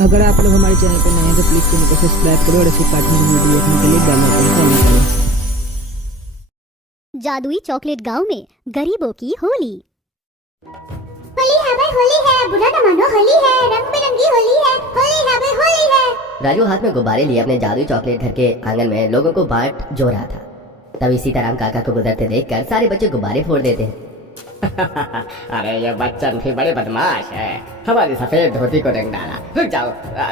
अगर आप लोग हमारे चैनल पर नए हैं तो प्लीज़ चैनल को सब्सक्राइब करो और ऐसे कार्टून वीडियो देखने के लिए बेल आइकन को ऑन करो। जादुई चॉकलेट गांव में गरीबों की होली। होली है भाई होली है, बुरा न मानो होली है, रंग बिरंगी होली है, होली है भाई होली है। राजू हाथ में गुब्बारे लिए अपने जादुई चॉकलेट घर के आंगन में लोगों को बांट जो रहा था। तभी सीताराम काका को गुजरते देखकर सारे बच्चे गुब्बारे फोड़ देते हैं। अरे ये बच्चन भी बड़े बदमाश है, हमारी सफेद धोती को रंग डाला। रुक जाओ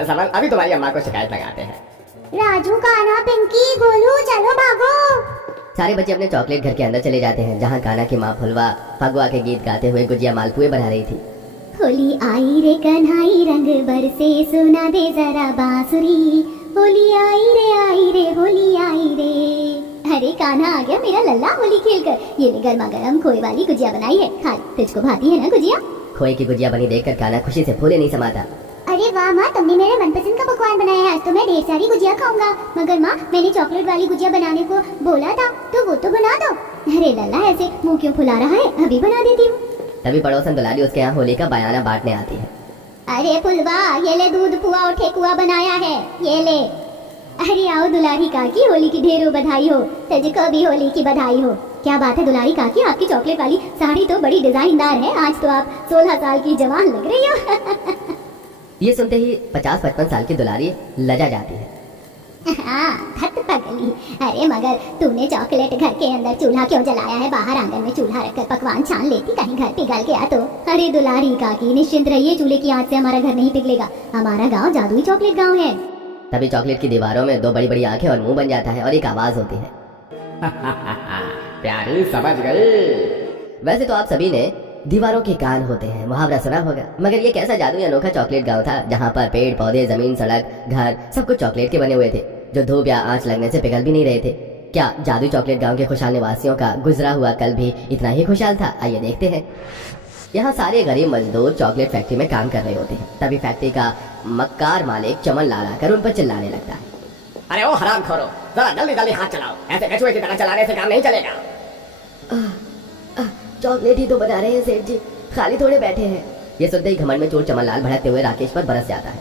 समन, अभी तुम्हारी अम्मा को शिकायत लगाते हैं। राजू, कान्हा, पिंकी, गोलू, चलो भागो। सारे बच्चे अपने चॉकलेट घर के अंदर चले जाते हैं, जहाँ कान्हा की माँ फुलवा फगुआ के गीत गाते हुए गुजिया मालपुए बना रही थी। होली आई रे कन्हाई, रंग बरसे सुना दे जरा बांसुरी, होली आई रे होली आई रे। अरे कान्हा आ गया मेरा लल्ला होली खेलकर। ये ले गर्मा गर्म खोए वाली गुजिया बनाई है, खा तुझको भाती है ना गुजिया? खोए की गुजिया बनी देखकर कान्हा खुशी से फूले नहीं समाता। अरे वाह माँ, तुमने मेरे मनपसंद का पकवान बनाया है, आज तो मैं ढेर सारी गुजिया खाऊंगा। मगर माँ, मैंने चॉकलेट वाली गुजिया बनाने को बोला था, तो वो तो बना दो। अरे लल्ला, ऐसे मुंह क्यों फुला रहा है, अभी बना देती हूँ। तभी पड़ोसन दुलारी उसके यहाँ होली का बयाना बांटने आती है। अरे फुलवा, ये ले दूध पुआ और ठेकुआ बनाया है, ये ले। अरे आओ दुलारी काकी, होली की ढेरों बधाई हो, तुझको भी होली की बधाई हो। क्या बात है दुलारी काकी, आपकी चॉकलेट वाली साड़ी तो बड़ी डिजाइनदार है, आज तो आप 16 साल की जवान लग रही हो। ये सुनते ही 50-55 साल की दुलारी लजा जाती है। हाँ, हद पगली। अरे मगर तूने चॉकलेट घर के अंदर चूल्हा क्यों जलाया है? बाहर आंगन में चूल्हा रखकर पकवान छान लेती, कहीं घर पिघल गया तो। अरे दुलारी काकी, निश्चिंत रहिए, चूल्हे की आंच से हमारा घर नहीं पिघलेगा। हमारा गांव जादुई चॉकलेट गांव है। तभी चॉकलेट की दीवारों में दो बड़ी बड़ी आंखें और मुंह बन जाता है और एक आवाज होती है। प्यारी समझ गई। वैसे तो आप सभी ने दीवारों के कान होते हैं मुहावरा सुना होगा, मगर ये कैसा जादुई अनोखा चॉकलेट गांव था जहाँ पर पेड़ पौधे जमीन सड़क घर सब कुछ चॉकलेट के बने हुए थे, जो धूप या आंच लगने से पिघल भी नहीं रहे थे। क्या जादुई चॉकलेट गांव के खुशहाल निवासियों का गुजरा हुआ कल भी इतना ही खुशहाल था? आइए देखते हैं। यहाँ सारे गरीब मजदूर चॉकलेट फैक्ट्री में काम कर रहे होते हैं। तभी फैक्ट्री का मक्कार मालिक चमन लाल आकर उन पर चिल्लाने लगता है। अरे ओ हराम खोरो, जरा जल्दी जल्दी हाथ चलाओ, ऐसे कछुए की तरह चलाने से काम नहीं चलेगा। चॉकलेट ही तो बना रहे हैं सेठ जी, खाली थोड़े बैठे हैं। ये सुनते ही घमंड में चोर चमन लाल भड़कते हुए राकेश पर बरस जाता है।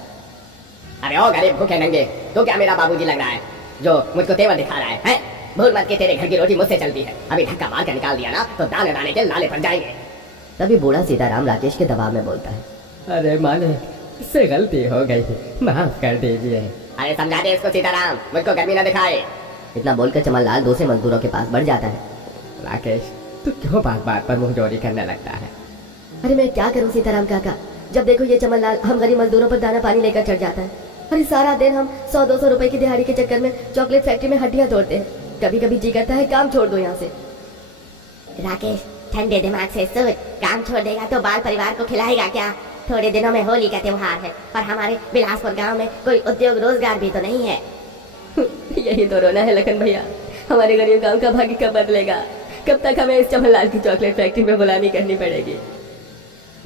अरे ओ गरीब भूखे नंगे, तो क्या मेरा बाबूजी लग रहा है जो मुझको तेवर दिखा रहा है, हैं? भूल मत के तेरे घर की रोटी मुझसे चलती है, अभी धक्का मार कर निकाल दिया ना तो दाने दाने के लाले पड़ जाएंगे। तभी बूढ़ा सीताराम राकेश के दबाव में बोलता है। अरे मालिक, इससे गलती हो गई, माफ कर दीजिए। अरे समझा दे इसको सीताराम, मुझको गर्मी न दिखाए। इतना बोलकर चमन लाल दूसरे मजदूरों के पास बढ़ जाता है। राकेश, तू क्यों बात बात पर मुंहजोरी करने लगता है? अरे मैं क्या करूं सीताराम काका, जब देखो ये चमन लाल हम गरीब मजदूरों पर दाना पानी लेकर चढ़ जाता है। अरे सारा दिन हम 100-200 रुपए की दिहाड़ी के चक्कर में चॉकलेट फैक्ट्री में हड्डियां तोड़ते हैं। कभी कभी जी करता है काम छोड़ दो यहाँ से। राकेश, ठंडे दिमाग से सोच, काम छोड़ देगा तो बाल परिवार को खिलाएगा क्या? थोड़े दिनों में होली का त्योहार है और हमारे बिलासपुर गांव में कोई उद्योग रोजगार भी तो नहीं है। यही तो रोना है लखन भैया, हमारे गरीब गांव का भाग्य कब बदलेगा? कब तक हमें इस चमन लाल की चॉकलेट फैक्ट्री में गुलामी करनी पड़ेगी?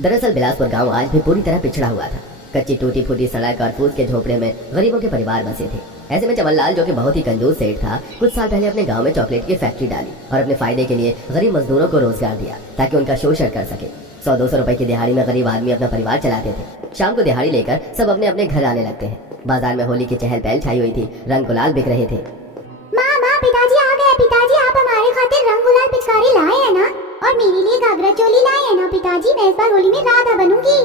दरअसल बिलासपुर गांव आज भी पूरी तरह पिछड़ा हुआ था। कच्ची टूटी फूटी सड़क और फूस के झोपड़े में गरीबों के परिवार बसे थे। ऐसे में चमन लाल, जो कि बहुत ही कंजूस सेठ था, कुछ साल पहले अपने गांव में चॉकलेट की फैक्ट्री डाली और अपने फायदे के लिए गरीब मजदूरों को रोजगार दिया ताकि उनका शोषण कर सके। 100-200 रुपए की दिहाड़ी में गरीब आदमी अपना परिवार चलाते थे। शाम को दिहाड़ी लेकर सब अपने अपने घर आने लगते हैं। बाजार में होली की चहल पहल छाई हुई थी, रंग गुलाल बिक रहे थे। माँ, पिताजी आ गए। पिताजी, आप हमारे खातिर रंग गुलाल पिचकारी लाए हैं ना? और मेरे लिए घाघरा चोली लाए हैं ना? पिताजी, मैं इस बार होली में राधा बनूंगी।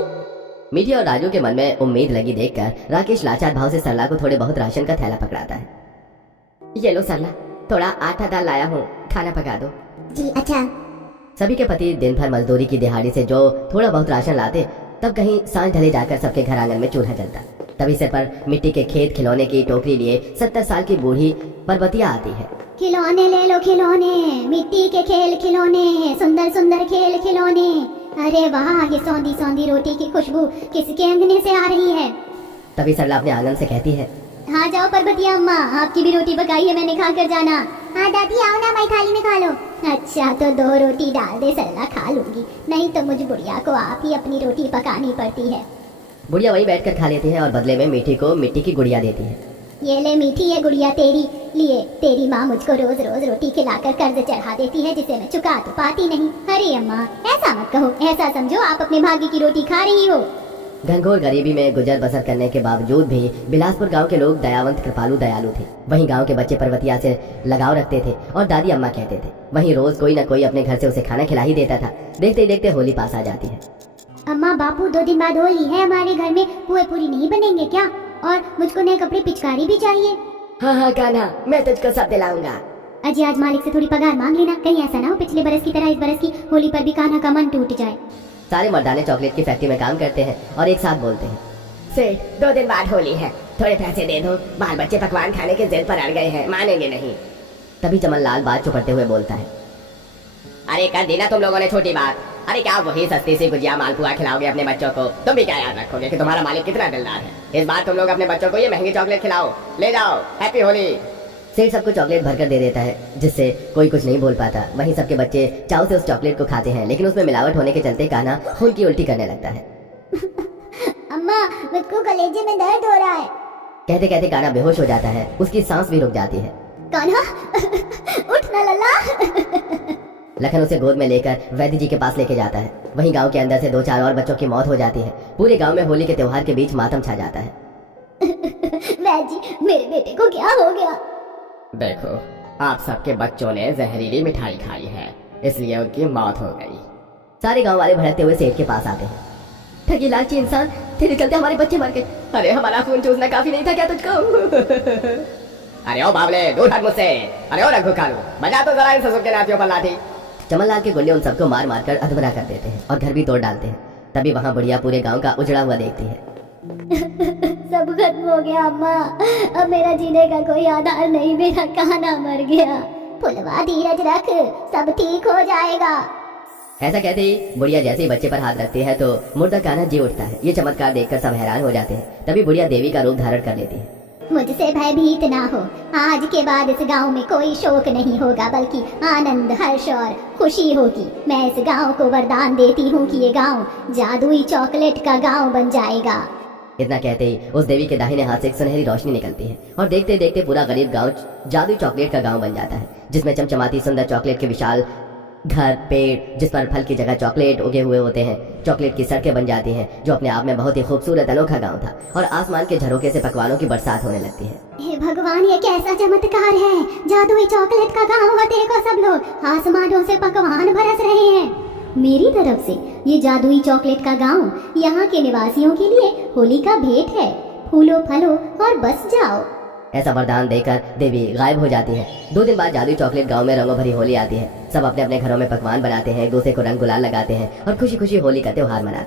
मीठी और राजू के मन में उम्मीद लगी देखकर राकेश लाचार भाव से सरला को थोड़े बहुत राशन का थैला पकड़ाता है। ये लो सरला, थोड़ा आटा दाल लाया हूँ, खाना पका दो। जी अच्छा। सभी के पति दिन भर मजदूरी की दिहाड़ी से जो थोड़ा बहुत राशन लाते, तब कहीं सांझ ढले जाकर सबके घर आंगन में चूल्हा जलता। तभी सिर पर मिट्टी के खेत खिलौने की टोकरी लिए 70 साल की बूढ़ी पर्वतिया आती है। खिलौने ले लो खिलौने, मिट्टी के खेल खिलौने, सुंदर सुंदर खेल खिलौने। अरे वाह, ये सौंधी सौंधी रोटी की खुशबू किसके अंगने से आ रही है? तभी सरला अपने आंगन से कहती है। हाँ जाओ पर्वतिया अम्मा, आपकी भी रोटी पकाई है, मैंने खा कर जाना। हाँ दादी, आओ ना, मैं थाली में खा लो। अच्छा तो 2 रोटी डाल दे सरला, खा लूंगी, नहीं तो मुझ बुढ़िया को आप ही अपनी रोटी पकानी पड़ती है। बुढ़िया वही बैठकर खा लेती है और बदले में मीठी को मिट्टी की गुड़िया देती है। ये ले मीठी, ये गुड़िया तेरी लिए। तेरी माँ मुझको रोज रोज रोटी खिलाकर कर्ज चढ़ा देती है, जिसे मैं चुका तो पाती नहीं। अरे अम्मा, ऐसा मत कहो, ऐसा समझो आप अपने भाग्य की रोटी खा रही हो। घनघोर गरीबी में गुजर बसर करने के बावजूद भी बिलासपुर गांव के लोग दयावंत, कृपालु, दयालु थे। वहीं गांव के बच्चे पर्वतिया से लगाव रखते थे और दादी अम्मा कहते थे। वहीं रोज कोई न कोई अपने घर से उसे खाना खिला ही देता था। देखते ही देखते होली पास आ जाती है। अम्मा बापू 2 दिन बाद होली है, हमारे घर में पुए पूरी नहीं बनेंगे क्या? और मुझको नए कपड़े पिचकारी भी चाहिए। हाँ हाँ कान्हा, मैं तुझको सब दिलाऊंगा। अजी आज मालिक से थोड़ी पगार मांग लेना, कहीं ऐसा ना हो पिछले बरस की तरह इस बरस की होली पर भी कान्हा का मन टूट जाए। सारे मर्दाने चॉकलेट की फैक्ट्री में काम करते हैं और एक साथ बोलते हैं, सेठ 2 दिन बाद होली है, थोड़े पैसे दे दो। बाल बच्चे पकवान खाने के जिद पर अड़ गए हैं, मानेंगे नहीं। तभी चमन लाल बात चुपड़ते हुए बोलता है, अरे कर दी ना तुम लोगों ने छोटी बात। अरे क्या वही सस्ती सी गुजिया मालपुआ खिलाओगे अपने बच्चों को? तुम भी क्या याद रखोगे कि तुम्हारा मालिक कितना दिलदार है। इस बार तुम लोग अपने बच्चों को ये महंगी चॉकलेट खिलाओ। ले जाओ, हैप्पी होली। सेठ सबको चॉकलेट भरकर दे देता है, जिससे कोई कुछ नहीं बोल पाता। वहीं सबके बच्चे चाव से उस चॉकलेट को खाते हैं, लेकिन उसमें मिलावट होने के चलते कान्हा खून की उल्टी करने लगता है। अम्मा मुझको कलेजे में दर्द हो रहा है। कहते कहते कान्हा बेहोश हो जाता है, उसकी सांस भी रुक जाती है। कान्हा उठ ना लल्ला। लखन उसे गोद में लेकर वैद्य जी के पास लेके जाता है। वहीं गांव के अंदर से 2-4 और बच्चों की मौत हो जाती है। पूरे गांव में होली के त्योहार के बीच मातम छा जाता है। वैद्य जी मेरे बेटे को क्या हो गया? देखो, आप सबके बच्चों ने जहरीली मिठाई खाई है, इसलिए उनकी मौत हो गई। सारे गांव वाले भड़कते हुए सेठ के पास आते हैं। ठगी लालची इंसान, तेरे चलते हमारे बच्चे मर गए। अरे हमारा खून चूसना काफी नहीं था क्या तुझको? अरे ओ बावले, दूर हट मुझसे। अरे ओ रघु कालू, बजा तो जरा इन ससुर के नातियों पर लाठी। चमनलाल के गुंडे उन सबको मार मार कर अधमरा कर देते हैं और घर भी तोड़ डालते हैं। तभी वहाँ बुढ़िया पूरे गांव का उजड़ा हुआ देखती है। सब खत्म हो गया अम्मा, अब मेरा जीने का कोई आधार नहीं, मेरा कान्हा मर गया। फुलवा धीरज रख, सब ठीक हो जाएगा। ऐसा कहते ही बुढ़िया जैसे ही बच्चे पर हाथ रखती है तो मुर्दा कान्हा जी उठता है। ये चमत्कार देखकर सब हैरान हो जाते हैं। तभी बुढ़िया देवी का रूप धारण कर लेती है। मुझसे भयभीत ना हो, आज के बाद इस गांव में कोई शोक नहीं होगा, बल्कि आनंद, हर्ष और खुशी होगी। मैं इस गांव को वरदान देती हूँ कि ये गांव जादुई चॉकलेट का गांव बन जाएगा। इतना कहते ही उस देवी के दाहिने हाथ से एक सुनहरी रोशनी निकलती है और देखते देखते पूरा गरीब गांव जादुई चॉकलेट का गांव बन जाता है, जिसमें चमचमाती सुंदर चॉकलेट के विशाल घर, पेड़, जिस पर फल की जगह चॉकलेट उगे हुए होते हैं, चॉकलेट की सड़कें बन जाती हैं, जो अपने आप में बहुत ही खूबसूरत अनोखा गांव था। और आसमान के झरोके से पकवानों की बरसात होने लगती है। हे भगवान, ये कैसा चमत्कार है! जादुई चॉकलेट का गांव हो, देखो सब लोग आसमानों से पकवान बरस रहे हैं। मेरी तरफ से ये जादुई चॉकलेट का गांव यहाँ के निवासियों के लिए होली का भेंट है। फूलो फलो और बस जाओ। ऐसा वरदान देकर देवी गायब हो जाती है। 2 दिन बाद जादुई चॉकलेट गांव में रंगों भरी होली आती है। सब अपने अपने घरों में पकवान बनाते हैं, एक दूसरे को रंग गुलाल लगाते हैं और खुशी खुशी होली का त्योहार मनाते हैं।